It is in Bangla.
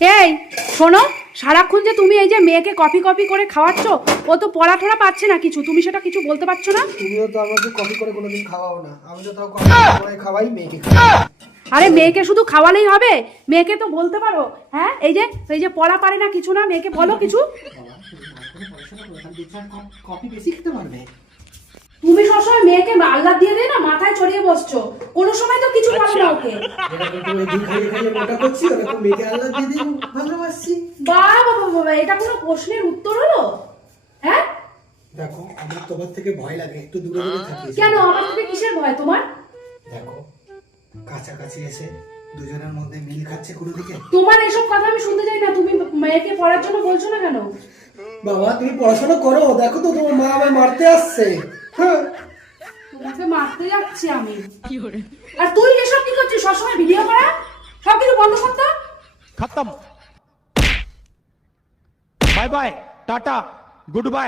এই শোনো, সারাক্ষণ যে তুমি এই যে মেয়েকে কপি কপি করে খাওয়াচ্ছ, ও তো পড়াঠোরা পাচ্ছে না কিছু, তুমি সেটা কিছু বলতে পারছো না? তুমিও তো আমাকে কপি করে কোনোদিন খাওয়াও না, আমি তো তাও কপি করে খাওয়াই মেয়েকে খাওয়াই। আরে মেয়েকে শুধু খাওয়ালেই হবে? মেয়েকে তো বলতে পারো, হ্যাঁ এই যে পড়া পারে না কিছু না, মেয়েকে বলো কিছু। কপি বেশি খেতে পারবে। তুমি সবসময় মেয়েকে আল্লাহ দিয়ে দিয়ে না মাথায় চড়িয়ে বসছো, কোনো সময় তো কিছু বলো না ওকে। মোটা করছি ওরকম মেয়েকে আল্লাহ দিয়ে দিয়ে ভালোবাসছি। বাবা বাবা, এটা কোনো প্রশ্নের উত্তর হলো? হ্যাঁ দেখো, আমার তোমার থেকে ভয় লাগে, একটু দূরে দূরে থাকি। কেন? আমার থেকে কিসের ভয় তোমার? দেখো, কাছাকাছি এসে দুজনের মধ্যে মিল খাচ্ছে কোনো দিকে। তোমার এসব কথা আমি শুনতে চাই না, তুমি মেয়েকে পড়ার জন্য বলছো না কেন? বাবা তুমি পড়াশোনা করো, দেখো তো তোমার মা আমায় মারতে আসছে। হ্যাঁ, তোমাকে মারতে যাচ্ছি আমি? আর তুই এসব কি করছিস? সবসময় ভিডিও করা, সবকিছু বন্ধ করতে। खत्म। Bye bye, tata, good bye.